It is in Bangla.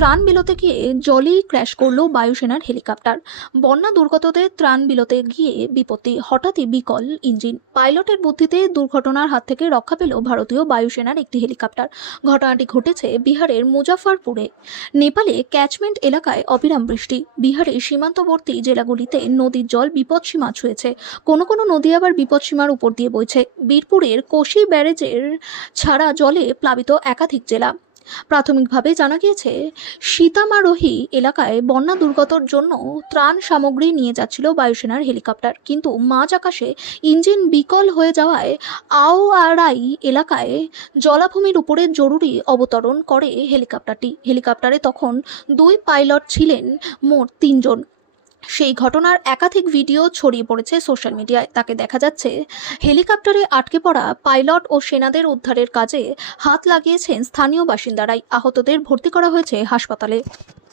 ত্রাণ বিলোতে গিয়ে জলেই ক্র্যাশ করল বায়ুসেনার হেলিকপ্টার। বন্যা দুর্গতদের ত্রাণ বিলোতে গিয়ে বিপত্তি, হঠাৎই বিকল ইঞ্জিন। পাইলটের বুদ্ধিতে দুর্ঘটনার হাত থেকে রক্ষা পেল ভারতীয় বায়ুসেনার একটি হেলিকপ্টার। ঘটনাটি ঘটেছে বিহারের মুজাফফরপুরে। নেপালে ক্যাচমেন্ট এলাকায় অবিরাম বৃষ্টি। বিহারের সীমান্তবর্তী জেলাগুলিতে নদীর জল বিপদসীমা ছুঁয়েছে। কোনো কোনো নদী আবার বিপদসীমার উপর দিয়ে বইছে। বীরপুরের কোশি ব্যারেজের ছাড়া জলে প্লাবিত একাধিক জেলা। প্রাথমিকভাবে জানা গিয়েছে, সীতামারোহী এলাকায় বন্যা দুর্গতর জন্য ত্রাণ সামগ্রী নিয়ে যাচ্ছিল বায়ুসেনার হেলিকপ্টার, কিন্তু মাঝ আকাশে ইঞ্জিন বিকল হয়ে যাওয়ায় আওয়ারাই এলাকায় জলাভূমির উপরে জরুরি অবতরণ করে হেলিকপ্টারটি। হেলিকপ্টারে তখন 2 পাইলট ছিলেন, মোট 3 জন। সেই ঘটনার একাধিক ভিডিও ছড়িয়ে পড়েছে সোশ্যাল মিডিয়ায়। তাকে দেখা যাচ্ছে হেলিকপ্টারে আটকে পড়া পাইলট ও সেনাদের উদ্ধারের কাজে হাত লাগিয়েছেন স্থানীয় বাসিন্দারাই। আহতদের ভর্তি করা হয়েছে হাসপাতালে।